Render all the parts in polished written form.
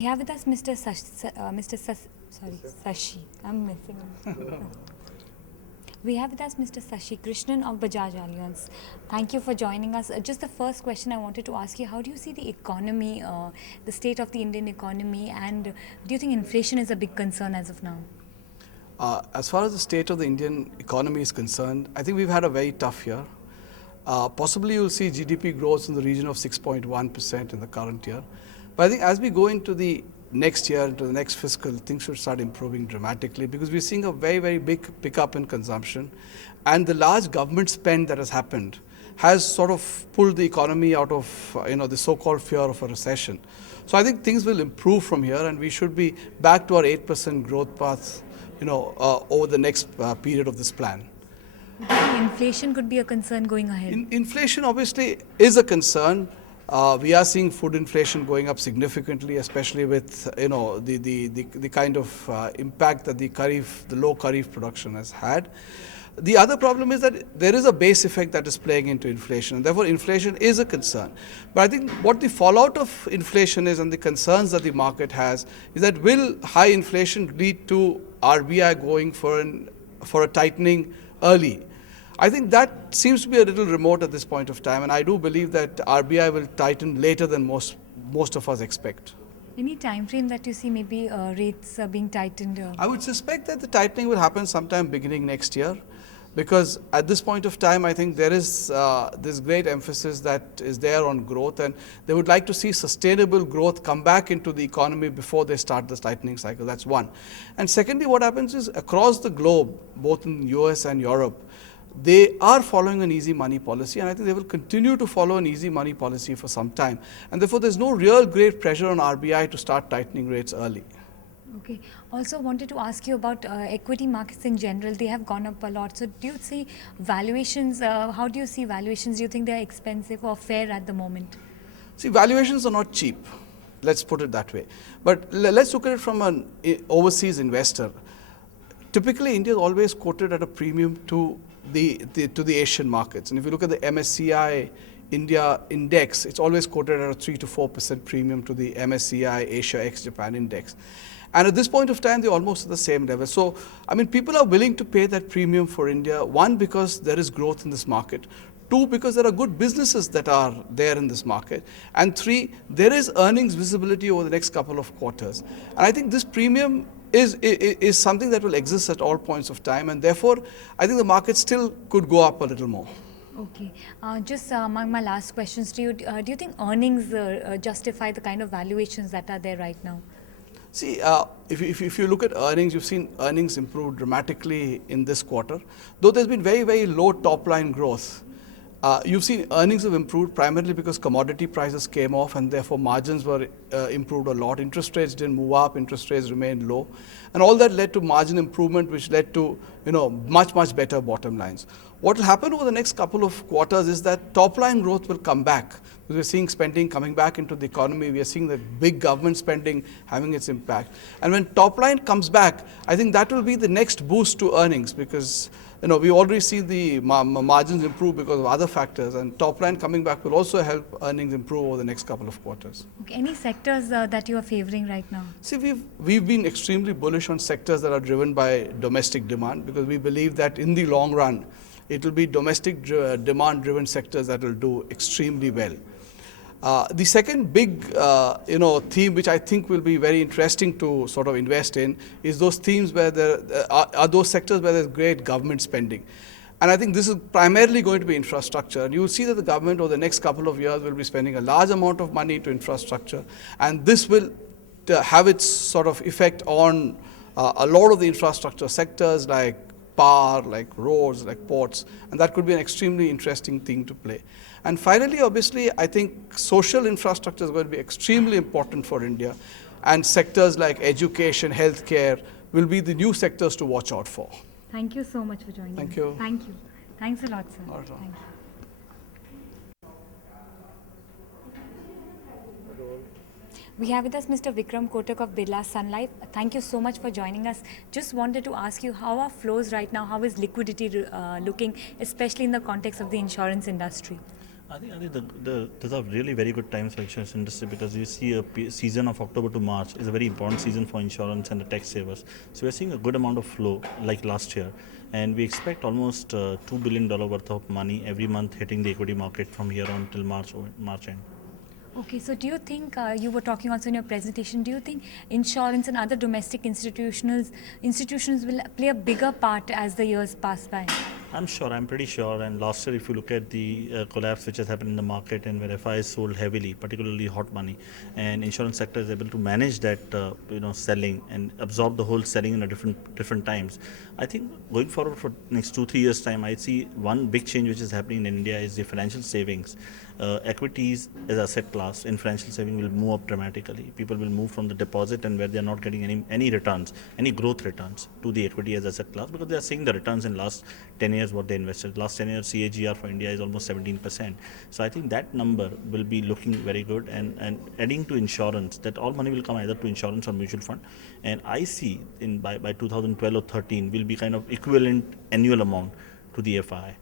We have with us Mr. Sashi. I'm missing him. We have with us Mr. Sashi Krishnan of Bajaj Allianz. Thank you for joining us. Just the first question I wanted to ask you, how do you see the economy, the state of the Indian economy, and do you think inflation is a big concern as of now? As far as the state of the Indian economy is concerned, I think we've had a very tough year. Possibly you'll see GDP growth in the region of 6.1% in the current year. But I think as we go into the next year, into the next fiscal, things should start improving dramatically because we're seeing a very, very big pickup in consumption. And the large government spend that has happened has sort of pulled the economy out of the so-called fear of a recession. So I think things will improve from here and we should be back to our 8% growth path over the next period of this plan. Do you think inflation could be a concern going ahead? Inflation obviously is a concern. We are seeing food inflation going up significantly, especially with the kind of impact that the low kharif production has had. The other problem is that there is a base effect that is playing into inflation, and therefore inflation is a concern. But I think what the fallout of inflation is and the concerns that the market has is that will high inflation lead to RBI going for a tightening early? I think that seems to be a little remote at this point of time, and I do believe that RBI will tighten later than most of us expect. Any time frame that you see maybe rates being tightened? I would suspect that the tightening will happen sometime beginning next year, because at this point of time, I think there is this great emphasis that is there on growth, and they would like to see sustainable growth come back into the economy before they start this tightening cycle. That's one. And secondly, what happens is across the globe, both in US and Europe, they are following an easy money policy, and I think they will continue to follow an easy money policy for some time. And therefore, there's no real great pressure on RBI to start tightening rates early. Okay. Also wanted to ask you about equity markets in general. They have gone up a lot. So do you see valuations, how do you see valuations? Do you think they're expensive or fair at the moment? See, valuations are not cheap. Let's put it that way. But let's look at it from an overseas investor. Typically, India is always quoted at a premium to the Asian markets. And if you look at the MSCI India index, it's always quoted at a 3 to 4% premium to the MSCI Asia ex-Japan index. And at this point of time, they're almost at the same level. So, I mean, people are willing to pay that premium for India, one, because there is growth in this market, two, because there are good businesses that are there in this market, and three, there is earnings visibility over the next couple of quarters. And I think this premium is something that will exist at all points of time, and therefore I think the market still could go up a little more. Okay. Just among my last questions to you, do you think earnings justify the kind of valuations that are there right now? See, if you look at earnings, you've seen earnings improve dramatically in this quarter. Though there's been very, very low top-line growth, you've seen earnings have improved primarily because commodity prices came off and therefore margins were improved a lot. Interest rates didn't move up, interest rates remained low. And all that led to margin improvement, which led to much, much better bottom lines. What will happen over the next couple of quarters is that top-line growth will come back. We're seeing spending coming back into the economy. We are seeing that big government spending having its impact. And when top-line comes back, I think that will be the next boost to earnings, because we already see the margins improve because of other factors, and top line coming back will also help earnings improve over the next couple of quarters. Okay. Any sectors that you are favoring right now? See, we've been extremely bullish on sectors that are driven by domestic demand, because we believe that in the long run, it will be domestic demand driven sectors that will do extremely well. The second big theme, which I think will be very interesting to sort of invest in, is those themes where there are those sectors where there's great government spending. And I think this is primarily going to be infrastructure. And you will see that the government over the next couple of years will be spending a large amount of money to infrastructure. And this will have its sort of effect on a lot of the infrastructure sectors like power, like roads, like ports. And that could be an extremely interesting thing to play. And finally, obviously, I think social infrastructure is going to be extremely important for India. And sectors like education, healthcare will be the new sectors to watch out for. Thank you so much for joining us. Thank you. Thank you. Thanks a lot, sir. All right. Thank you. We have with us Mr. Vikram Kotak of Birla Sun Life. Thank you so much for joining us. Just wanted to ask you, how are flows right now? How is liquidity looking, especially in the context of the insurance industry? those are really very good times for insurance industry, because you see season of October to March is a very important season for insurance and the tax savers. So we're seeing a good amount of flow like last year, and we expect almost $2 billion worth of money every month hitting the equity market from here on till March end. Okay, so do you think, you were talking also in your presentation, do you think insurance and other domestic institutions will play a bigger part as the years pass by? I'm pretty sure. And last year, if you look at the collapse which has happened in the market and where FI is sold heavily, particularly hot money, and insurance sector is able to manage that, selling and absorb the whole selling in a different times. I think going forward for next 2-3 years time, I see one big change which is happening in India is the financial savings. Equities as asset class in financial saving will move up dramatically. People will move from the deposit and where they are not getting any returns, any growth returns, to the equity as asset class, because they are seeing the returns in last 10 years what they invested. Last 10 years CAGR for India is almost 17%. So I think that number will be looking very good, and adding to insurance, that all money will come either to insurance or mutual fund. And I see by 2012 or 13 will be kind of equivalent annual amount to the FI.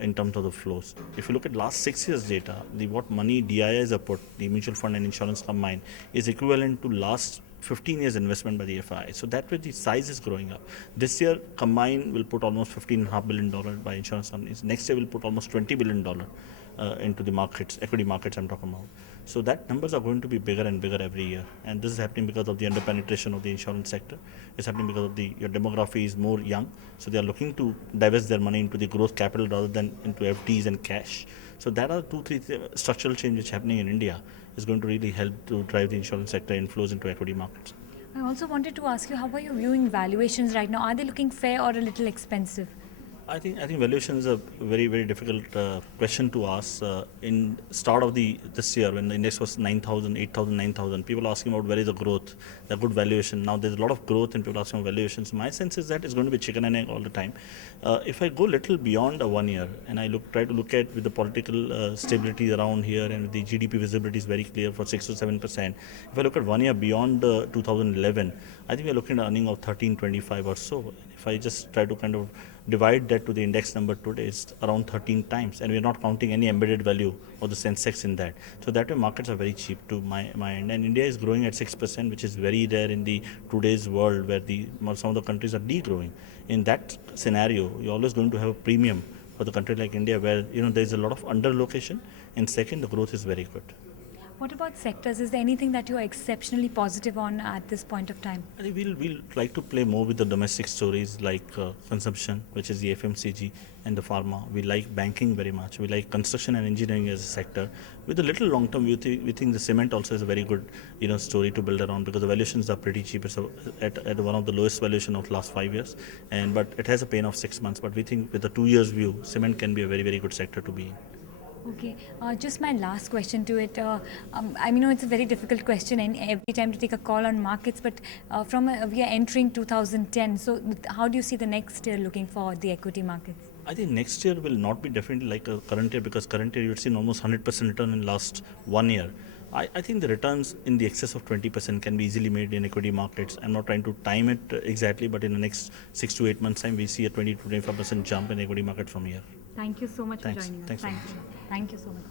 In terms of the flows, if you look at last 6 years data, what money DIIs have put, the mutual fund and insurance combined, is equivalent to last 15 years investment by the FI. So that way the size is growing up. This year combined will put almost $15.5 billion by insurance companies. Next year will put almost $20 billion into the markets, equity markets I'm talking about. So that numbers are going to be bigger and bigger every year. And this is happening because of the underpenetration of the insurance sector. It's happening because of your demography is more young. So they are looking to divest their money into the growth capital rather than into FDs and cash. So that are 2-3 structural changes happening in India is going to really help to drive the insurance sector inflows into equity markets. I also wanted to ask you, how are you viewing valuations right now? Are they looking fair or a little expensive? I think valuation is a very difficult question to ask. In start of this year, when the index was 9,000, 8,000, 9,000, people asking about where is the growth, the good valuation. Now there's a lot of growth and people asking about valuations. My sense is that it's going to be chicken and egg all the time. If I go little beyond 1 year and I try to look at with the political stability around here and the GDP visibility is very clear for 6 to 7%. If I look at 1 year beyond 2011, I think we're looking at earning of 1325 or so. If I just try to kind of divide that to the index number today, it's around 13 times, and we're not counting any embedded value of the Sensex in that. So that way markets are very cheap to my end, and India is growing at 6%, which is very rare in the today's world where some of the countries are degrowing. In that scenario, you're always going to have a premium for the country like India, where there's a lot of underlocation, and second, the growth is very good. What about sectors? Is there anything that you are exceptionally positive on at this point of time? I think we'll like to play more with the domestic stories like consumption, which is the FMCG and the pharma. We like banking very much. We like construction and engineering as a sector. With a little long term, we think the cement also is a very good story to build around, because the valuations are pretty cheap. It's at one of the lowest valuation of last 5 years, but it has a pain of 6 months. But we think with a 2 years view, cement can be a very good sector to be in. Okay, just my last question to it. I know it's a very difficult question and every time to take a call on markets, but we are entering 2010. So how do you see the next year looking for the equity markets? I think next year will not be definitely like a current year, because current year you've seen almost 100% return in last 1 year. I think the returns in the excess of 20% can be easily made in equity markets. I'm not trying to time it exactly, but in the next 6 to 8 months time, we see a 20 to 25% jump in equity market from here. Thank you so much Thanks. for joining us. Thanks so much. Thank you so much.